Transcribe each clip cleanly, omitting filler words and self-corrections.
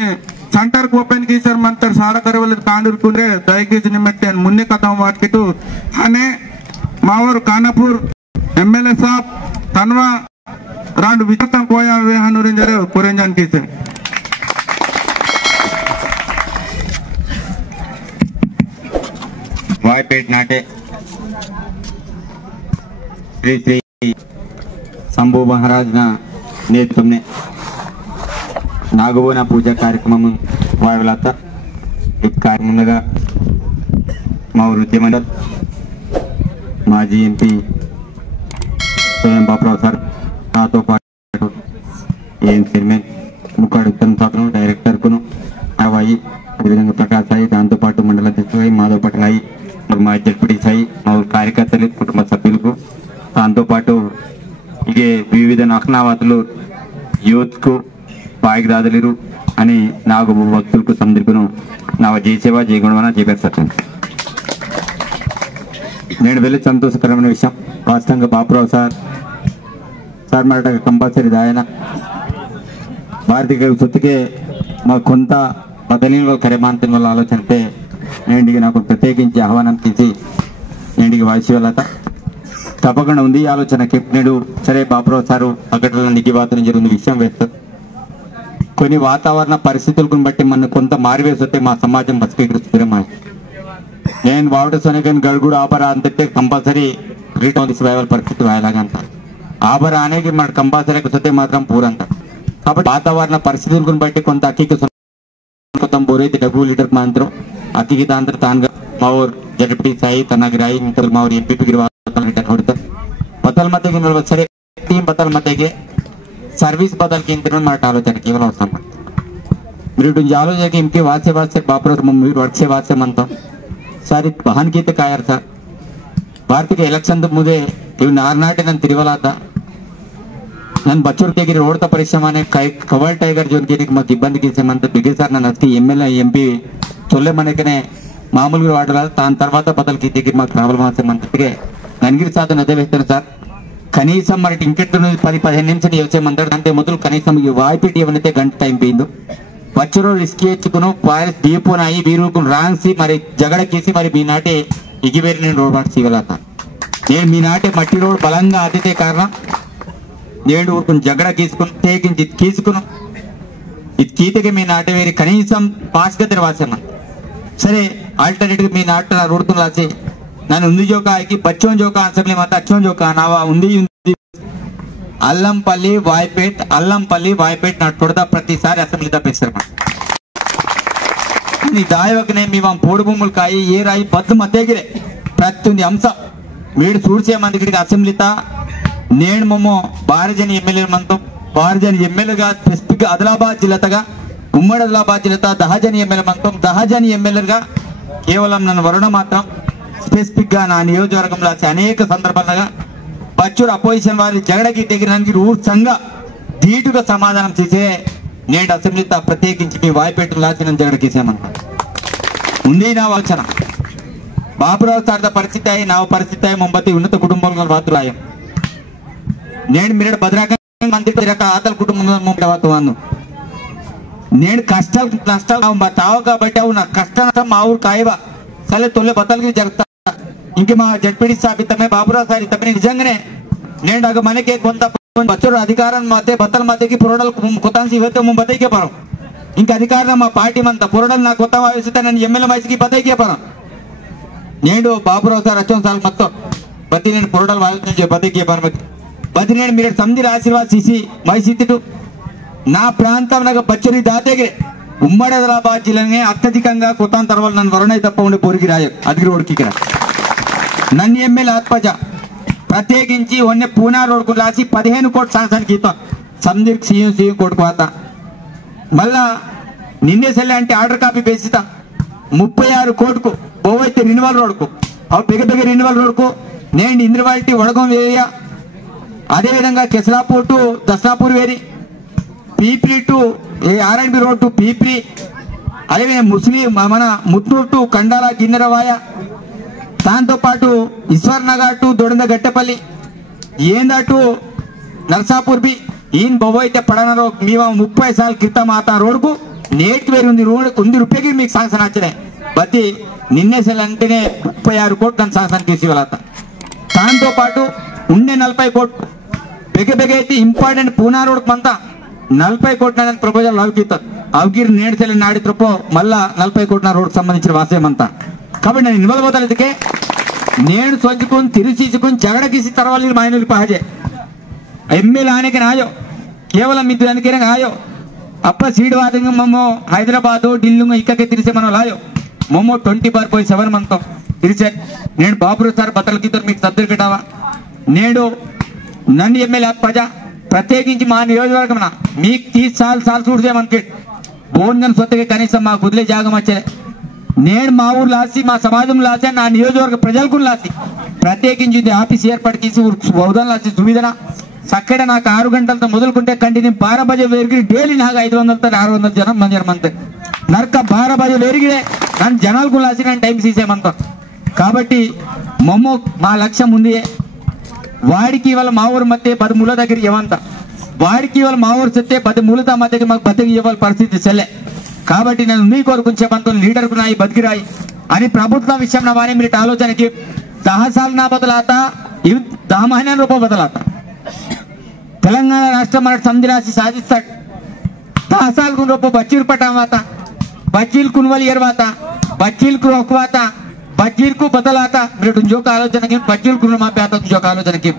Centre को open की sir मंत्र सारा करे वाले कांडूर कुंडे दायके निमित्त मुन्ने कथा वाट किटू हने मावर कानापुर एमएलए साहब तनवा रांड विचता कोया वे हनुरिंजरे कोरेंजन की से वायपेट नाटे श्री श्री शंभू महाराज नेतृत्व में नागबोना पूजा कार्यक्रम वायवलाता कार्यक्रम మా ఉద్యమంలో మాజీ ఎంపీ స్వయం బాపురావు సార్ నాతో పాటు ఏఎం చైర్మన్ ముక్కాడు ఉత్తమ్ సార్ను డైరెక్టర్కును అవాయి అదేవిధంగా ప్రకాశ్ సాయి దాంతోపాటు మండల అధ్యక్షుడు మాధవ్ పటరాయి మా జడ్పీ సాయి మా కార్యకర్తలు కుటుంబ సభ్యులకు దాంతోపాటు ఇగే వివిధ నఖనావాతులు యూత్కు బాయిదాదలిరు అని నాకు భక్తులకు సందర్భను నా జై సేవ జై గుణవన జై పెర్సత్యం నేను వెళ్ళి సంతోషకరమైన విషయం వాస్తవంగా బాపురావు సార్ మాట కంపల్సరీ దాయన భారతీయ సొత్తుకే మా కొంత బదలీల కరేమాంతం వల్ల ఆలోచనతే నేను నాకు ప్రత్యేకించి ఆహ్వానం తీసి నేను వాయిస్ వెళ్ళత తప్పకుండా ఉంది ఆలోచనకి నేడు సరే బాపురావు సారు అక్కడ నిగివాతం జరిగిన విషయం వేస్తారు కొన్ని వాతావరణ పరిస్థితులను బట్టి మన కొంత మారివేసొస్తే మా సమాజం బతికేకరిస్తుంది మా నేను వాడు సొనకని గడుగుడు ఆభర అంతే కంపల్సరీ రిటర్న్ సర్వైవల్ పరిస్థితి రాయలాగంట ఆభర అనేది మన కంపల్సరీ సొత్తే మాత్రం పూరంట కాబట్టి వాతావరణ పరిస్థితులను బట్టి కొంత అక్కికి కొంత బోరైతే డబ్బు లీటర్ మాత్రం అక్కికి దాంతో తానుగా మా ఊరు జడ్పీ సాయి తనగిరాయి మిత్రులు మా ఊరు ఎంపీకి ಹೊಡ್ತಾರೆ ಬದಲ್ ಮಧ್ಯೆ ಸರಿ ಟೀಮ್ ಬದಲ್ ಮಧ್ಯೆಗೆ ಸರ್ವಿಸ್ ಬದಲ್ ಕೇಂದ್ರ మాట ఆలోచన కేవలం అవసరం మీరు ఆలోచనకి ఇంకే వాసే బాపురావు మీరు వర్షే వాసేమంతాం సార్ ಇದು ಬಹನ್ ಗೀತೆ ಕಾಯರ್ ಸರ್ ಭಾರತಕ್ಕೆ ಎಲೆಕ್ಷನ್ ಮುಂದೆ ಇವು ನಾರ್ನಾಟೆ ನಾನು ತಿರುವಲಾದ ನನ್ನ ಬಚ್ಚೂರು ತೆಗಿರಿ ಓಡ್ತಾ ಪರಿಶ್ರಮನೆ ಕವಲ್ ಟೈಗರ್ ಜೋನ್ ಗಿರಿಗೆ మాకు ఇబ్బంది గీసేమంత బిగే సార్ నన్ను అతి ఎమ్మెల్యే ఎంపీ తొల్లె మనకనే మామూలుగా వాడరాదు దాని తర్వాత బదల్ గీత దగ్గర మాకు ప్రాబ్లం వస్తామంటే నన్గిరి సాధన అదే వేస్తాను సార్ కనీసం మరి ఇంకెట్ 10-15 నిమిషాలు వచ్చేయమంటాడు అంటే మొదలు కనీసం వాయిపీటి ఏమైతే గంట టైం పోయిందో బచ్చరు రిస్క్ ఇచ్చుకును దీపోనాయి వీరుకు రాన్సి మరి జగడకేసి మరి మీ నాటే ఇగివేరి నేను రోడ్ మార్చి ఇవ్వలేత నేను మీ నాటే మట్టి రోడ్ బలంగా అతితే కారణం నేడు ఊరుకుని జగడ గీసుకుని తేగించి గీసుకును ఇది గీతకి మీ నాటే వేరి కనీసం పాస్గా తెరవాసేమని సరే ఆల్టర్నేటివ్ మీ నాట రోడ్తో రాసి ನಾನು ಉಂದಿ ಜೋಕ ಹಾಕಿ ಬಚ್ಚೋನ್ ಜೋಕ ಅನ್ಸಕ್ಲಿ ಮತ್ತೆ ಅಚ್ಚೋನ್ ಜೋಕ ನಾವ ಉಂದಿ ಅಲ್ಲಂಪಲ್ಲಿ ವಾಯ್ಪೇಟ್ ನಾಟ್ ಕೊಡ್ದ ప్రతిసారి అసెంబ్లీ తప్పేస్తారు నీ దాయవకనే మీ పోడు భూములు కాయి ఏ రాయి బద్దు మధ్యగిరే ప్రతి అంశ వీడు చూసే మందికి అసెంబ్లీత నేను మొమ్మో భారజని ఎమ్మెల్యే మనతో భారజని ఎమ్మెల్యేగా స్పెసిఫిక్ ఆదిలాబాద్ జిల్లాతగా ఉమ్మడి ఆదిలాబాద్ జిల్లాత 10 జని ఎమ్మెల్యే మనతో 10 జని ఎమ్మెల్యేగా కేవలం నన్ను వరుణ మాత్రం స్పెసిఫిక్ గా నా నియోజకవర్గంలో అనేక సందర్భాలుగా బచ్చూరు అపోజిషన్ వారి జగడకి తెగిరానికి రూఢంగా ధీటుగా సమాధానం చేసే నేడు అసెంబ్లీతో ప్రత్యేకించి మీ వాయిపేటలు రాసిన జగడకేసామన్నా ఉంది నా ఆలోచన బాపురావు సార్ పరిస్థితి అయి నా పరిస్థితి అయి ముంబతి ఉన్నత కుటుంబంలో వాతురాయం నేను మీరు భద్రాక మంత్రి ఆతల కుటుంబంలో నేను కష్టాలు నష్టాలు తావు కాబట్టి అవు నా కష్ట నష్టం మా ఊరు కాయవా సరే తొలి బతలకి జరుగుతా ఇంక మా జడ్పీడి స్థాపితమే బాపురావు సార్ తప్పని నిజంగానే నేను నాకు మనకే కొంత బచ్చరు అధికారం మధ్య బత్తల మధ్యకి పురోడలు కొత్త ఇవతే బతైకే పరం ఇంకా అధికారం మా పార్టీ మంతా పురోడలు నా కొత్త వయసుతో నేను ఎమ్మెల్యే వయసుకి బతైకే పరం నేను బాపురావు సార్ వచ్చాను సార్ మొత్తం బతి నేను పురోడలు వాయిస్ బతైకే పరం బతి నేను మీరు సంధి ఆశీర్వాద్ చేసి వయసు నా ప్రాంతం నాకు బచ్చరి దాతేగిరే ఉమ్మడి ఆదిలాబాద్ జిల్లానే అత్యధికంగా కొత్త వల్ల నన్ను వరుణయ్య తప్ప ఉండే పోరికి రాయ అదిగిరి రోడ్కి ఇక్కడ నన్ను ఎమ్మెల్యే ఆత్మజ ప్రత్యేకించి ఒన్నే పూనా రోడ్కు రాసి 15 కోట్ల శాంక్షన్ ఇస్తాం సందీప్ సీఎం కోర్టుకు పోతా మళ్ళా నిన్నే సెల్ అంటే ఆర్డర్ కాపీ వేసిస్తా 36 కోట్కు పోవైతే రినివల్ రోడ్కు అవి పెగ రినివల్ రోడ్కు నేను ఇంద్రవాల్టి వడగం వేయ అదేవిధంగా కెసలాపూర్ టు దసరాపూర్ వేరి పీపీ టు ఆర్ఎండ్బి రోడ్ టు పీపీ అదేవిధంగా ముస్లిం మన ముత్తూరు టు కండాల గిన్నెరవాయ దాంతో పాటు ఈశ్వర్ నగర్ టు దొడంద గట్టెపల్లి ఏందా టు నర్సాపూర్ బి ఈయన బొవ్వ అయితే పడనలో మేము 30 సార్లు క్రితం ఆత రోడ్కు నేటికి వేరు ఉంది 1 రూపాయకి మీకు శాంక్షన్ వచ్చినాయి బతి నిన్నేసలు అంటేనే 36 కోట్లు దాని శాంక్షన్ తీసివలత దాంతో పాటు ఉండే 40 కోట్లు బెగ అయితే ఇంపార్టెంట్ పూనా రోడ్ మంతా 40 కోట్ల ప్రపోజల్ అవగిరి నేడుసెల్లి నాడితో మళ్ళా 40 కోట్ల రోడ్కు సంబంధించిన వాసేమంతా కాబట్టి నేను ఇన్వాల్వ్ అవుతాను ಇದಕ್ಕೆ నేను సొంచుకుని తిరిచీచుకుని జగడకిసి तरवाली मायनूरी पहाजे एमएल आने के आयो केवल मित्रानिके आयो अप्प सीड वादंग मम्मो हैदराबाद ఢిల్లీ ఇక్కకే తిరిసే మనం లాయో మమ్మో 24/7 మంతో తిరిసే నేను బాబురు సార్ బతలకి తో మీకు సబ్దర్ కటావా నేడు నన్ను ఎమ్మెల్యే ప్రజా ప్రత్యేకించి మా నియోజకవర్గం మీకు 30 సార్లు చూడదే మనకి బోన్గన్ సొత్తగా కనీసం మా కుదిలే జాగం వచ్చే నేను మా ఊరు లాసి మా సమాజం లాసి నా నియోజకవర్గ ప్రజలకు లాసి ప్రత్యేకించి ఆఫీస్ ఏర్పాటు చేసి బౌద్ధం లాసి సువిధన చక్కడ నాకు 6 గంటలతో మొదలుకుంటే కంటిన్యూ 12 బజే వేరికి డైలీ నాకు 500 600 జనం మందిరమంతే నరక 12 బజే వేరిగిడే నన్ను జనాలకు లాసి నేను టైం తీసేయమంతా కాబట్టి మమ్మో మా లక్ష్యం ఉంది వాడికి వాళ్ళ మా ఊరు మధ్య 10 మూల దగ్గర ఇవ్వంత వాడికి వాళ్ళ మా ఊరు చెప్తే 10 మూలత మధ్యకి మాకు బతికి ఇవ్వాలి పరిస్థితి చెల్లె కాబట్టి నేను నీ కొరకు చెప్పంతో లీడర్కు నాయి బతికిరాయి అని ప్రభుత్వ విషయం నా వారి మీరు ఆలోచనకి 10 साल ना बदलाता 10 महीने रूप बदलाता तेलंगाना राष्ट्र मराठ संधिराशी साजिस्ताड 10 साल कुन रूप बच्चीर पटावाता बच्चील कुनवल येरवाता बच्चील को रोकवाता बच्चील को बदलाता मेरे जो आलोचना की बच्चील कुन मापे आता जो आलोचना की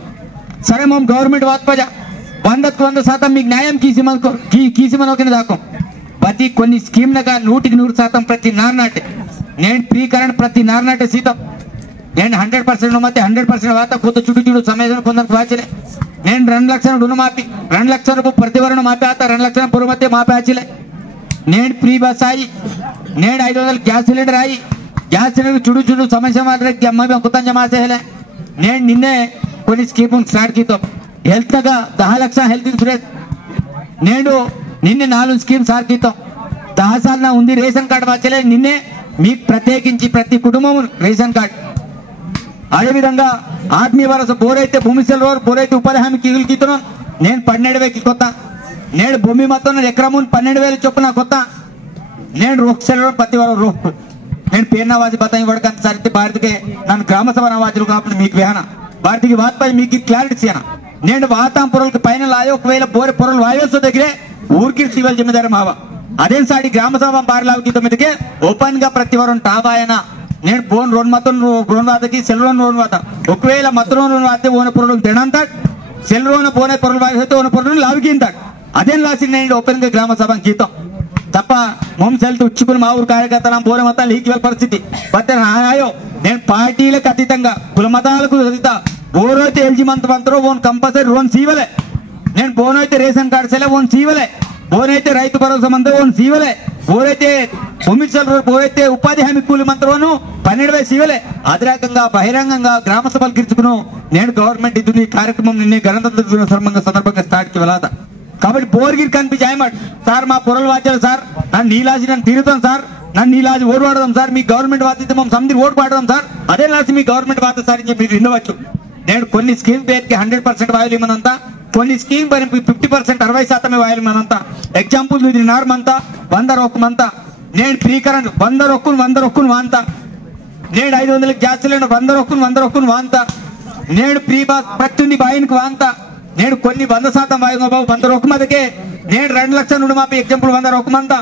सरे मम गवर्नमेंट वात पजा 100% మీకు న్యాయం కీసిమనోకిన దాకం ప్రతి కొన్ని స్కీమ్ నగా 100% ప్రతి నార్నాటే నేను ప్రీకరణ ప్రతి నార్నాటే సీతం నేను 100% ಮತ್ತೆ 100% వాత కొత్త చుట్టూ సమయం కొందరికి వాచలే నేను 2 లక్షల రుణమాఫీ 2 లక్షల రూపాయలు ప్రతివరణ మాపే ఆత 2 లక్షల పూర్వ మధ్య మాపే ఆచలే నేను ప్రీ బస్ ఆయి నేను 500 గ్యాస్ సిలిండర్ ఆయి గ్యాస్ సిలిండర్ చుడు సమస్య మాత్రం అమ్మాయి కొత్త జమాసే హలే నేను నిన్నే కొన్ని స్కీమ్ స్టార్ట్ కీతో హెల్త్ గా 10 లక్షల హెల్త్ ఇన్సూరెన్స్ నేను నిన్నే 4 స్కీమ్ స్టార్ట్ కీతో 10 సార్లు నా ఉంది రేషన్ కార్డు వాచలే నిన్నే మీకు ప్రత్యేకించి ప్రతి కుటుంబం రేషన్ కార్డు అదే విధంగా ఆత్మీయ వరస బోరైతే భూమి సెల్వర్ బోరైతే ఉపాధి హామీ కీగులు నేను 12,000 కొత్త నేను భూమి మొత్తం ఎకరము 12,000 చొప్పున కొత్త నేను రోక్ సెల్వర్ ప్రతి వారు రోక్ నేను పేర్నావాజీ బతాయి వడకంత సరితే భారతకే నన్ను గ్రామ సభ నవాజులు కాబట్టి మీకు వేహన భారతకి వాత్పై మీకు క్లారిటీ చేయన నేను వాతాం పొరలకు పైన లాయో ఒకవేళ బోరే పొరలు వాయోస్ దగ్గరే ఊరికి సివిల్ జిమ్మేదారి మావా అదే సాడి గ్రామ సభ బారిలావు మీదకే ఓపెన్ గా ప్రతి వారం టాబాయన నేను బోన్ రోన్ మతం రోన్ వాదకి సెల్రోన్ రోన్ వాద ఒకవేళ మత్రోన్ రోన్ వాతే ఓన పొరలు తినంతాడు సెల్రోన పోనే పొరలు వాయితే ఓన పొరలు లావికింతాడు అదే లాసి నేను ఓపెన్ గా గ్రామ సభ గీతం తప్ప మొంసెల్తో ఉచ్చుకుని మా ఊరు కార్యకర్తల బోరే మతాలు లీకివల పరిస్థితి బట్ నాయో నేను పార్టీలకు అతీతంగా కుల మతాలకు అతీత బోరైతే ఎల్జీ మంత్రో ఓన్ కంపల్సరీ రోన్ సీవలే నేను బోనైతే ration card సెలే own సీవలే బోనైతే Rythu Bharosa మంత్రం ఓన్ సీవలే బోరైతే భూమిచల్ బోరైతే ఉపాధి హామీ కూలి మంత్రం 12,000 సీవలే అధిరకంగా బహిరంగంగా గ్రామ సభలు గిర్చుకును నేను గవర్నమెంట్ ఇది కార్యక్రమం నిన్నే గణతంత్ర దినోత్సవం సందర్భంగా స్టార్ట్ చేయలాద కాబట్టి బోర్గిర్ కనిపించాయమాట సార్ మా పొరలు వాచారు సార్ నన్ను నీలాజీ నన్ను తీరుతాం సార్ నన్ను నీలాజీ ఓటు వాడదాం సార్ మీ గవర్నమెంట్ వాదితే మమ్మల్ని సమితి ఓటు పాడదాం సార్ అదే లాసి మీ గవర్నమెంట్ వాద సార్ అని మీరు వినవచ్చు నేను కొన్ని స్కీమ్ పేరుకి 100% వాయులు ఇమ్మనంతా కొన్ని స్కీమ్ పని 50% 60% వాయులు ఇమ్మనంతా ఎగ్జాంపుల్ ఇది నార్మంతా 100 రొక్కమంతా నేను ప్రీకరణ 100 రొక్కును వాంతా నేను 500 గ్యాస్ సిలిండర్ 100 రొక్కును వాంతా నేను ప్రీ బాస్ ప్రతి బాయికి వాంతా నేను కొన్ని 100% వాయుగా బాబు 100 రొక్కు మధ్యకే నేను 2 లక్షల రుణమాపి ఎగ్జాంపుల్ 100 రొక్కమంతా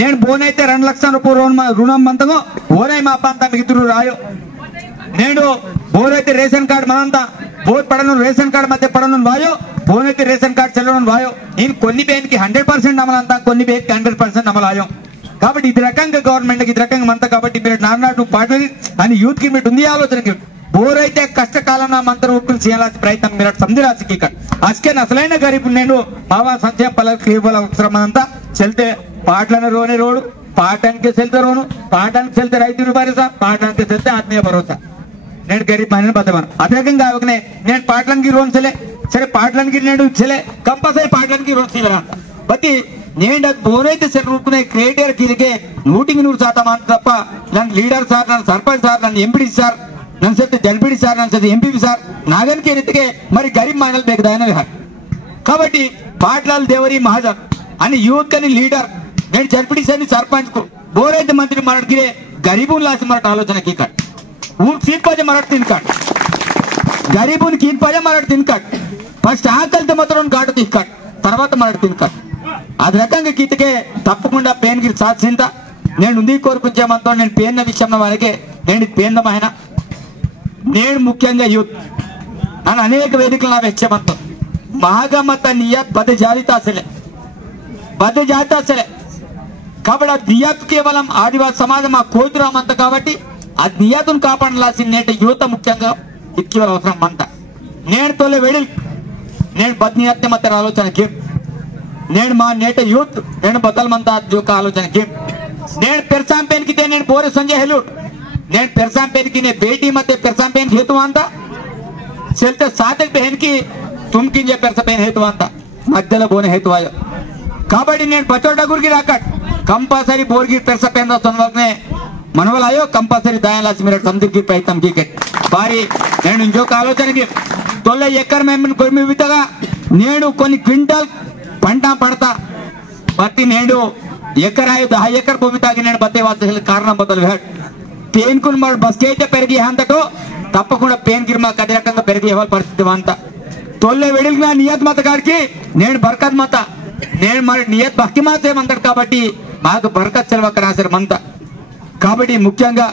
నేను బోనైతే 2 లక్షల రూపాయలు రుణం మంతగో బోనై మాప అంతా మిగతురు రాయో నేను బోరైతే రేషన్ కార్డు మనంతా బోర్ పడను రేషన్ కార్డు మధ్య పడను వాయో బోనైతే రేషన్ కార్డు చెల్లడం వాయో నేను కొన్ని బేన్కి 100% అమలంతా కొన్ని బేన్కి 100% అమలాయం కాబట్టి ఇది రకంగా గవర్నమెంట్కి ఇది రకంగా మంతా కాబట్టి మీరు నాటు పార్టీ అని యూత్ కి మీరు ఉంది ఆలోచనకి బోరైతే కష్టకాలం మంత్రం ఒక్కరు చేయాల్సిన ప్రయత్నం మీరు సంధిరాశికి అసకే అసలైన గరీబ్ నేను బాబా సంక్షేమ అవసరమంతా చెల్తే పాటలను రోనే రోడ్డు పాఠానికి చెల్తే రోను పాఠానికి చెల్తే రైతు భరోసా పాఠానికి చెల్తే ఆత్మీయ భరోసా నేను గరీబ్ మహిళను బతమాను అదే రకంగా అవకనే నేను పాటలకి రోన్ చెలే సరే పాటలకి నేను చెలే కంపల్సరీ పాటలకి రోన్ చేయరా బట్టి నేను బోరైతే సెల్ రూపునే క్రియేటర్ కిరికే 100% అంత తప్ప నన్ను లీడర్ సార్ నన్ను సర్పంచ్ సార్ నన్ను ఎంపీడీ సార్ నన్ను చెప్తే జడ్పీడీ సార్ నన్ను చెప్తే ఎంపీ సార్ నాగన్కి ఎత్తికే మరి గరీబ్ మహిళలు బేకదాయన కాబట్టి పాటలాల్ దేవరి మహాజన్ అని యూత్ కని లీడర్ నేను జడ్పీటీసీ सरपंच को बोरैते मंत्री मराठगिरे गरीबुन लासी मराठ आलोचना की कट ऊर सीट पाजे मराठ तीन कट गरीबुन कीन पाजे मराठ तीन कट फस्ट आकलते मात्र गाट तीन कट తర్వాత మరాఠ तीन कट అది రకంగా గీతకే తప్పకుండా పేన్గిరి సాధించిందా నేను ఉంది కోరుకుంచామంతో నేను పేన్న విషయంలో వారికి నేను పేందమైన నేను ముఖ్యంగా యూత్ అని అనేక వేదికలు నా వెచ్చమంతో మహాగమత నియత్ బద జారితా అసలే కాబట్టి ఆ నియత్ కేవలం ఆదివాసీ సమాజం ఆ కోతురాం అంత కాబట్టి ఆ నియత్ను కాపాడాల్సిన నేట యువత ముఖ్యంగా ఇక్కవ అవసరం అంత నేను తోలే వెడి నేను బద్నియత్తే మత ఆలోచనకి నేను మా నేట యూత్ నేను బదల్మంత జోక ఆలోచనకి నేను పెర్సాంపేన్ కితే నేను బోరే సంజయ్ హెలు నేను పెర్సాంపేన్ की ने बेटी मते పెర్సాంపేన్ हेतु అంతా चलते साधक बहन की तुम किंजे పెర్సాంపేన్ हेतु అంతా మధ్యలో బోనే हेतु आयो కాబట్టి నేను బచోట గురికి రాకట్ कंपल्सरी बोरगी పెర్సాంపేన్ ద సన్వగ్నే మనవల్ आयो कंपल्सरी दायलास मिनट समदिगी प्रयत्न की बारी నేను ఇంకొక ఆలోచనకి తొల్ల ఎకర్ మేమన్ కొర్మి వితగా నేను కొన్ని క్వింటల్ పంట పడతా బట్టి నేను ఎకరాయు 10 ఎకర్ భూమి తాగి నేను బతే వాసల కారణం బదలు హట్ पेन कुल मर बस के पेरगी अंतटो तప్పకుండా पेन गिरमा कदे रకంగా పెరిగి ఎవల పరిస్థితి వంత తొల్లే వెడిల్నా నియత్ మత గారికి నేను బర్కత్ మత నేను మరి నియత్ భక్తి మాతే మంతట కాబట్టి మాకు బర్కత్ సెల్వ కరాసర్ మంత కాబట్టి ముఖ్యంగా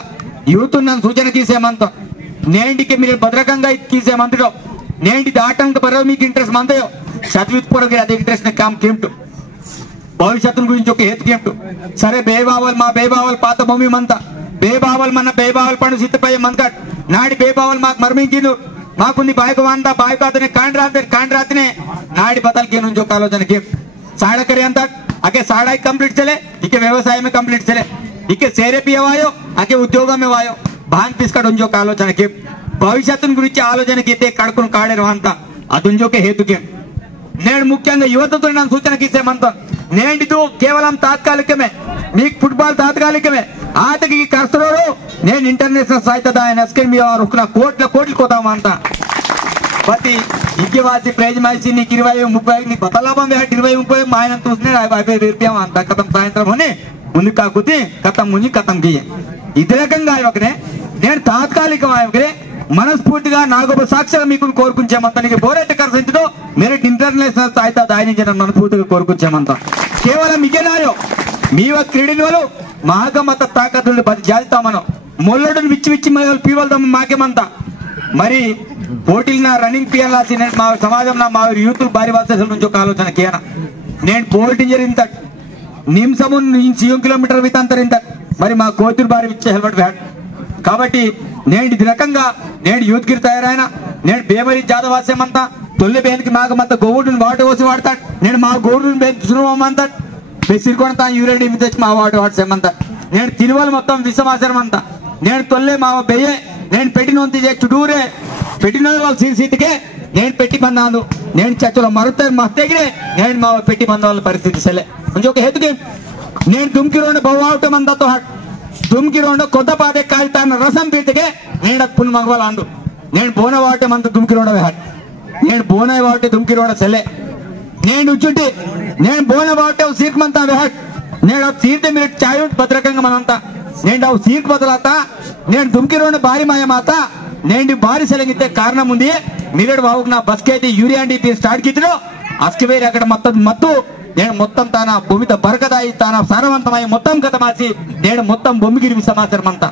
యూత్ నన్ను సూచన కీసేమంత నేండికి మీరు భద్రకంగా కీసేమంతటో నేండి దాటంక బరో మీకు ఇంట్రెస్ట్ మంతయో సత్విత్ పొరగి అదే ఇంట్రెస్ట్ న కామ్ కింటు భవిష్యత్తు గురించి ఒక హేతు కింటు సరే బేబావల్ మా బేబావల్ పాత భూమి మంత बेबावल मन बेबावल पणु सिद्धपय मनकट नाड़ी बेबावल माक मर्मिंगिनु माकुंदी बायको वांदा बायको अतने कांड्रातने नाड़ी बदल के नुंजो आलोचना के साड़ा करे अंत आके साड़ा कंप्लीट चले इके व्यवसाय में कंप्लीट चले इके सेरे पियवायो आके उद्योग में वायो भान पिस्कट उंजो आलोचना के भविष्यत्तु गुरिंचि आलोचना कीते कड़कुनु काडेरु अंत अदुंजो के हेतु के నేను ముఖ్యంగా యువతతో నేను సూచన కీసేమంతా నేండితో కేవలం తాత్కాలికమే మీకు ఫుట్బాల్ తాత్కాలికమే ఆటకి కర్తరోడు నేను ఇంటర్నేషనల్ స్థాయితో ఆయన ఎస్కెన్ మీ వారు కోట్లు కోతామంతా బట్టి ఇక్కవాసి ప్రైజ్ మ్యాచ్ నీకు 20-30 నీకు బతలాభం 20-30 మా ఆయన చూసినే 50 రూపాయలు అంత కథం సాయంత్రం అని ముందు కాకుతి కథం ముని కథం గీయ ఇదే రకంగా ఒకనే నేను తాత్కాలికమే మనస్ఫూర్తిగా నాగొక సాక్షిగా మీకు కోరుకుంచామంతా బోరైతే కరసించదో మెరిట్ ఇంటర్నేషనల్ స్థాయితో దాయనించిన మనస్ఫూర్తిగా కోరుకుంచామంతా కేవలం ఇకేనాయో మీవ క్రీడలు మహాగమత తాకతులు జాలితా మనం మొల్లడును విచ్చి పీవల్దాం మాకేమంతా మరి పోటీలు రన్నింగ్ పియాలాసి మా సమాజం మా యూత్ భారీ వాసల నుంచి ఒక ఆలోచన కేనా నేను పోల్టింజర్ ఇంత నిమిషము 1 కిలోమీటర్ వితంతర్ ఇంత మరి మా కోతురు భారీ ఇచ్చే హెల్మెట్ వ్యాట్ కాబట్టి నేను ఇది రకంగా నేను యూత్ గిరి తయారైన నేను బేమరి జాదవాస్యమంతా తొల్లి బేన్కి మాగమంత గోవుడుని వాట పోసి వాడతాడు నేను మా గోవుడుని బేన్ సురువమంతా బెసిరికొంత యూరేడి తెచ్చి మా వాట వాడసేమంతా నేను తిరువల మొత్తం విషమాసరం అంతా నేను తొల్లే మా బెయ్యే నేను పెట్టినొంతి చుడూరే పెట్టిన వాళ్ళ సీసీటికే నేను పెట్టి బందాను నేను చచ్చులో మరుతారు మస్తగిరే నేను మా పెట్టి బంద వాళ్ళ పరిస్థితి సలే ఇంకొక హేతుకి నేను దుమ్కిరోండ బవ్వావటం అంతతో హట్ దుమ్కిరోండ కొత్త పాదే కాల్తాన రసం పీతకే నేను పున్ మగవాళ్ళు అండు నేను బోన వావటం అంత దుమ్కిరోండ హట్ నేను బోన వావటే దుమ్కిరోండ సలే నేను ఉచ్చుంటి నేను బోన వావటే సీర్మంతా హట్ నేను సీర్తే మీరు చాయ్ భద్రకంగా మనంతా నేను అವು సీర్కు బదులాత నేను దుమ్కిరోండ భారీ మాయమాత నేను భారీ సెలగితే కారణం ఉంది మీరేడు బాబుకు నా బస్కి అయితే యూరియా అండి స్టార్ట్ కితిలో అస్కి వేరే అక్కడ మత్తు నేను మొత్తం తన భూమితో బరకదాయి తన సారవంతమై మొత్తం కథమాసి నేను మొత్తం బొమ్మిగిరి విషమాచారం అంతా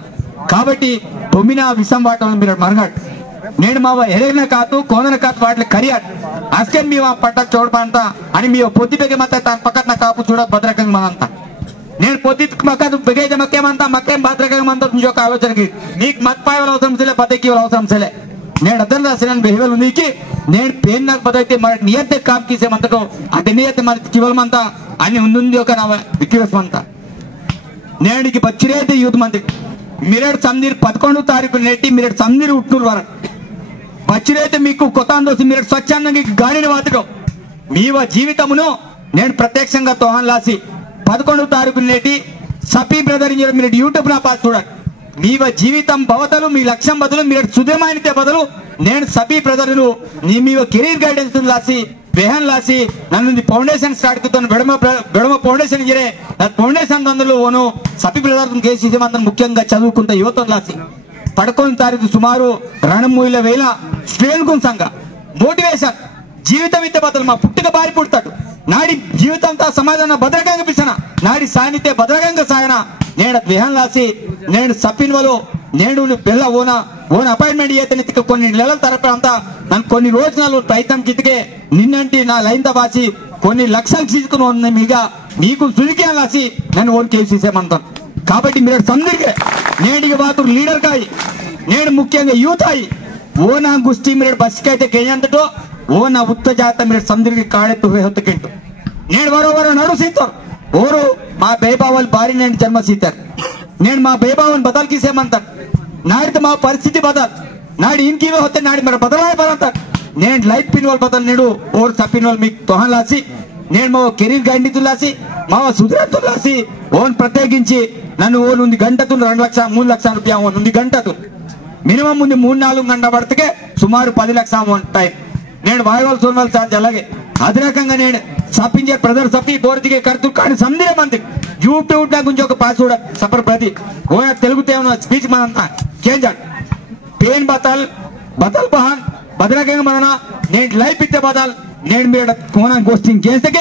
కాబట్టి బొమ్మిన విషం వాటం మీరు మరగట్ నేను మా ఎరైన కాదు కోనన కాదు వాటిని కరియాట్ అస్కెన్ మీ పట్ట చూడపంతా అని మీ పొద్దుటకి మత తన పక్కన కాపు చూడ భద్రకంగా మనంతా నేను పొద్దు మక్క బిగైతే మక్కేమంతా మక్కేం భద్రకంగా అంతా ఇంకొక ఆలోచనకి నీకు మత్పాయలు అవసరం సలే బతకీవలు అవసరం సలే నేను అర్థం రాసిన బిహేవియర్ నీకి నేను పేరు నాకు బదైతే మరి నియత్ కామ్ కీసేమంతటో అది నియత్ మరి కివలమంతా అని ఉంది ఒక నా విక్కివేసమంతా నేడికి బచ్చిరైతే యూత్ మంది మీరేడు సందీర్ 11వ తారీఖు నెట్టి మీరేడు సందీర్ ఉట్నూరు వరకు బచ్చిరైతే మీకు కొత్త అందోసి మీరేడు స్వచ్ఛందంగా గాడిని వాతటో మీవ జీవితమును నేను ప్రత్యక్షంగా తోహన్ లాసి 11వ తారీఖు నెట్టి సపీ బ్రదర్ మీరు యూట్యూబ్ నా పాస్ చూడండి మీవ జీవితం బవతలు మీ లక్ష్యం బదులు మీరు సుధమైనతే బదులు నేను సబీ బ్రదర్లు నీ మీవ కెరీర్ గైడెన్స్ లాసి बेहन लासी नन्नु फाउंडेशन स्टार्ट करतो बेडम फाउंडेशन गिरे फाउंडेशन अंदर ओनु सपी ब्रदर्स केसी मंदर मुख्యంగా చదువుకుంట యువత లాసి 11 తారీఖు సుమారు 2,000 స్ట్రేన్ సంఘ మోటివేషన్ జీవితం ఇతే బదలు మా పుట్టుక బారి పుడతాడు నాడి జీవితంతో సమాధాన భద్రకంగా పిసన నాడి సానితే భద్రకంగా సాయన నేను విహన్ లాసి నేను సపిన్వలో నేను బెల్ల ఓన అపాయింట్మెంట్ చేతనిక కొన్ని నెలల తరపు అంతా నన్ను కొన్ని రోజులు ప్రయత్నం కితికే నిన్నంటి నా లైన్తో బాసి కొన్ని లక్షలు తీసుకుని ఉన్న మీగా మీకు సురికే లాసి నన్ను ఓన్ కేసీసేమంటాను కాబట్టి మీరు సందరికే నేడికి బాతురు లీడర్ కాయి నేను ముఖ్యంగా యూత్ అయి ఓ నా గుష్టి మీరు బస్కైతే కేయంతటో ఓ నా ఉత్త జాత మీరు సందరికి కాడెత్తు ಹೊತ್ತಕ್ಕಿಂಟು నేను వరో నడు సీతారు ఓరు మా బేబావల్ బారి నేను జన్మ సీతారు నేను మా బేబావన్ బదల్ కిసేమంటాను నాడితే మా పరిస్థితి బదల్ నాడి ఇంకీవే ಹೊತ್ತೆ నాడి మరి బదలాయ బదంటారు నేను లైఫ్ పిన్వాల్ బదల్ నేడు ఓర్ సపిన్వాల్ మీకు తోహన్ లాసి నేను మా కెరీర్ గండితులాసి మా సుధరతులాసి ఓన్ ప్రత్యేకించి నన్ను ఓన్ ఉంది గంటతు 2 లక్షలు 3 లక్షల రూపాయలు ఓన్ ఉంది గంటతు మినిమం ఉంది 3-4 గంటల పడితే సుమారు 10 లక్షలు ఓన్ టైం నేను వాయువాల్ సోన్వాల్ ఛార్జ్ అలాగే అదే రకంగా నేను సప్పించే బ్రదర్ సప్పి బోర్తికే కర్తు కానీ సందే మంది యూట్యూబ్ నా గురించి ఒక పాస్ కూడా సపర్ ప్రతి ఓ తెలుగు తేమ స్పీచ్ మనంతా చేంజ్ पेन बदल बदल बहान बदल मन ने लाइफ इतने बदल నేను మీరు కోన గోస్టింగ్ చేస్తే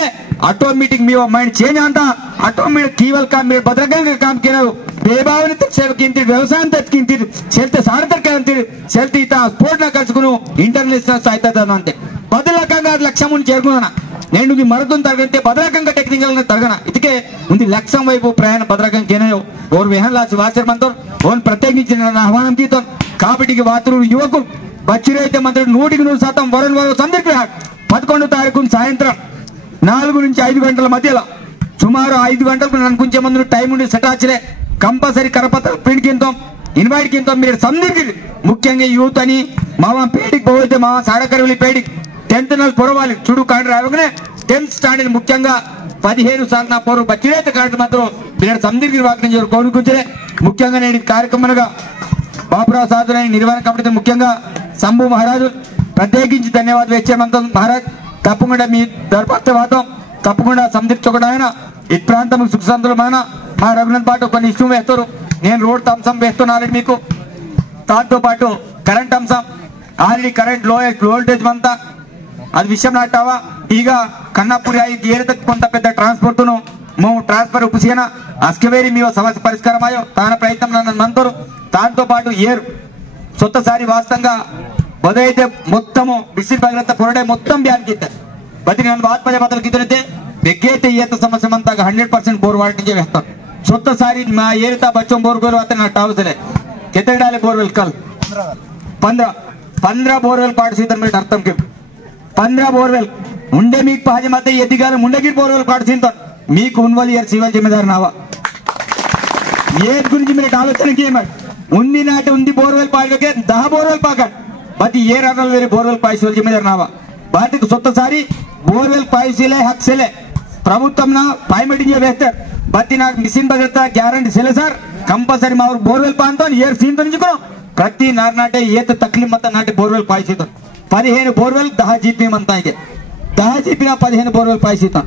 ఆటోమేటిక్ మీ మైండ్ చేంజ్ అంతా ఆటోమేటిక్ కేవल का మీరు భద్రకంగా काम केनाరు బేబావని తక్కింటి వ్యవసాయం తక్కింటి చెల్తే సారతర్కే అంతి చెల్తే ఇత స్పోర్ట్ నా కలుసుకును ఇంటర్నేషనల్ సాయితద అంటే బదలకంగా లక్ష్యముని చేరుకున్నా నేను ఇది మరదం తరగంటే బదలకంగా టెక్నికల్ గా తరగన ఇదికే ఉంది లక్ష్యం వైపు ప్రయాణ బదలకంగా కేనయో ఓర్ విహన్ లాసి వాసర్ మంతర్ ఓన్ ప్రత్యేకించి ఆహ్వానం తీతో కాబట్టికి వాతురు యువకులు బచ్చిరైతే మంత్రుడు 100% వరన్ వరో సందర్భ 11వ తారీఖు సాయంత్రం 4 నుంచి 5 గంటల మధ్యలో సుమారు 5 గంటలకు నన్ను కొంచెం మంది టైం ఉండి సెట్ ఆచరే కంపల్సరీ కరపత్ర ప్రింట్ కింద ఇన్వైట్ కింద మీరు సందర్భి ముఖ్యంగా యూత్ అని మావ పేడికి పోతే మావ సాడకరవలి పేడికి 10th నెల పొరవాలి చూడు కార్డు రావగానే 10th స్టాండర్డ్ ముఖ్యంగా 15 సార్లు నా పొర బచ్చిరైతే కార్డు మాత్రం మీరు సందర్భి వాక్యం చేరు కోరుకుంటే ముఖ్యంగా నేను ఈ కార్యక్రమంగా బాపురావు సాధన నిర్వహణ కమిటీ ముఖ్యంగా సంభు మహారాజు ప్రత్యేకించి ధన్యవాదాలు ఇచ్చేమంత మహారాజ్ తప్పకుండా మీ దర్పత్వాతం తప్పకుండా సందర్శించకుండా ఆయన ఈ ప్రాంతం సుఖ సంతులమైన మా రఘునాథ్ పాటు కొన్ని ఇష్యూ వేస్తారు నేను రోడ్ అంశం వేస్తున్నాను మీకు దాంతో పాటు కరెంట్ అంశం ఆల్రెడీ కరెంట్ లోయెస్ట్ వోల్టేజ్ అంతా అది విషయం నాటావా ಈಗ ಕನ್ನಪುರಿ ಐದು ಏರಿದ ಕೊಂತ పెద్ద ట్రాన్స్పోర్ట్ ను మో ట్రాన్స్ఫర్ ఉపసేన అస్కవేరి మీ సమస్య పరిష్కారమాయో తాన ప్రయత్నం నన్ను మంతరు దాంతో పాటు ఏర్ సొత్తసారి వాస్తవంగా బదైతే మొత్తము బిసిల్ పగలంత పొరడే మొత్తం బ్యాన్ కిtte బతి నేను బాత్పజ బదలు కిద్దరైతే బెగ్గైతే ఈత సమస్య మంతాగా 100% బోర్ వాటర్ నుంచి వేస్తారు సొత్తసారి మా ఏరితా బచ్చం బోర్ గోరు అతను నా టావసలే कितने डाले बोरवेल कल 15 बोरवेल पाड़ सीधन में अर्थम के 15 बोरवेल मुंडे मीक पाजे मत एदिगार मुंडगिर बोरवेल पाड़ सीधन मीक उनवाली यार सिविल जिम्मेदार नावा ये गुరించి మీరు ఆలోచన చేయమని ఉంది నాటి ఉంది బోర్వెల్ పాయకే 10 బోర్వెల్ పాక బతి ఏ రకల వేరే బోర్వెల్ పాయసిల్ జిమ్మేదార్ నావా బాటికి సొత్తసారి బోర్వెల్ పాయసిలే హక్ సెలే ప్రభుత్వంన పైమెటింగ్ చేస్తారు బతి నాకు మిషన్ భద్రత గ్యారెంటీ సెలే సార్ కంపల్సరీ మా బోర్వెల్ పాంతో ఏర్ సీన్ తొంచుకో ప్రతి నార్నాటే ఏత తక్లీఫ్ మత నాటి బోర్వెల్ పాయసితో 15 బోర్వెల్ 10 జీపీ మంతాయికే 10 జీపీ 15 బోర్వెల్ పాయసితో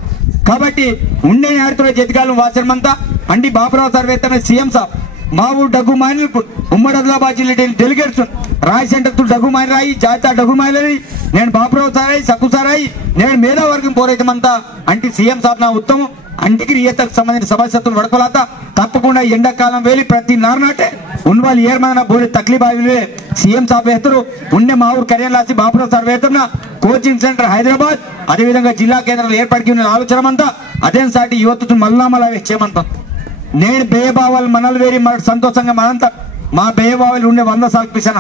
కాబట్టి ఉండే ఆడుతున్న జతికాలం వాసరమంతా అండి బాపురావు సార్ వేతన సీఎం సాబ్ మావు డగ్గు మానిల్పూర్ ఉమ్మడి ఆదిలాబాద్ జిల్లా డెలిగేట్స్ రాయ్ సెంటర్ డగ్గు మాని రాయి జాతా డగ్గు మాని నేను బాపురావు సారాయి సక్కు సారాయి నేను మేధావర్గం పోరైతమంతా అంటే సీఎం సాబ్ నా ఉత్తమం అంటికి ఈతకు సంబంధించిన సమస్యలు వడకోలాత తప్పకుండా ఎండాకాలం వేలి ప్రతి నార్నాటే ఉన్నవాళ్ళు ఏర్మన్నా బోలే తక్లీఫ్ ఆవిలే సీఎం సాబ్ వేస్తారు ఉండే మా ఊరు కరియర్ లాసి బాపురావు సార్ వేస్తున్న కోచింగ్ సెంటర్ హైదరాబాద్ అదేవిధంగా జిల్లా కేంద్రంలో ఏర్పాటుకి ఉన్న ఆలోచన అంతా అదే సాటి యువతను మల్లామలా వేసేమంటాం నేను బేబావాళ్ళు మనలు వేరి మన సంతోషంగా మనంతా మా బేబావాళ్ళు ఉండే 100 సార్లు పిసన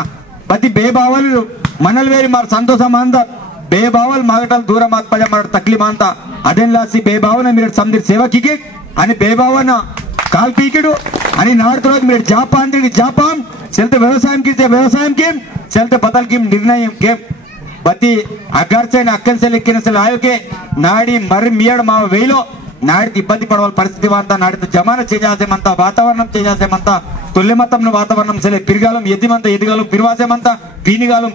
ప్రతి బేబావాళ్ళు మనలు వేరి మన సంతోషం అంతా బేబావాళ్ళు మాగటలు దూరం ఆత్మజ మన తక్లీఫ్ అంతా అదే లాసి బేబావన మీరు సందరి సేవ కికెట్ అని బేబావన కాల్ పీకిడు అని నాడుతున్న మీరు జాపాన్ జాపాన్ చల్తే వ్యవసాయం కి వ్యవసాయం కేం చల్తే బదల్ కి నిర్ణయం కేం बती अगर से अक्कल से लिखिन से आयो के नाड़ी मर मियड़ मा वेलो नाड़ी इब्बंदी पड़वल परिस्थिति वांता नाड़ी जमाना చేయాసే మంతా వాతావరణం చేయాసే మంతా తుల్యమతంను వాతావరణం సెలే పిరగాలం ఎదిమంత ఎదిగాలం పిరవాసే మంతా పీనిగాలం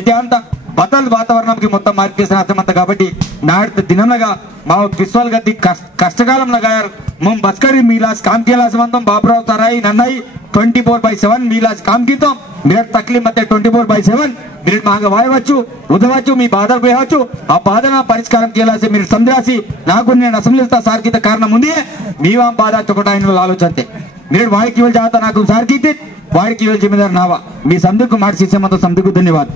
ఎది అంతా बदल वातावरण की మొత్తం మార్చేసినంత కాబట్టి నాడు దినంలగా మా విశ్వాల్ గద్ది కష్టకాలం लगायर मुम बसकरी मीलास काम केला संबंधम बाबराव तराई नन्नाई 24/7 मीलास काम कीतो मेरे तकलीफ मते 24/7 మీరు మాకు వాయవచ్చు ఉదవచ్చు మీ బాధలు వేయవచ్చు ఆ బాధన పరిష్కారం చేయాల్సి మీరు సంద్రాసి నాకు నేను అసెంబ్లీతో సార్కిత కారణం ఉంది మీవాం బాధ తొకటాయిన ఆలోచనతే మీరు వారికి వెళ్ళి జాతా నాకు సార్కిత వారికి వెళ్ళి జిమ్మేదార్ నావా మీ సందుకు మాట చేసే మతో సందుకు ధన్యవాదాలు।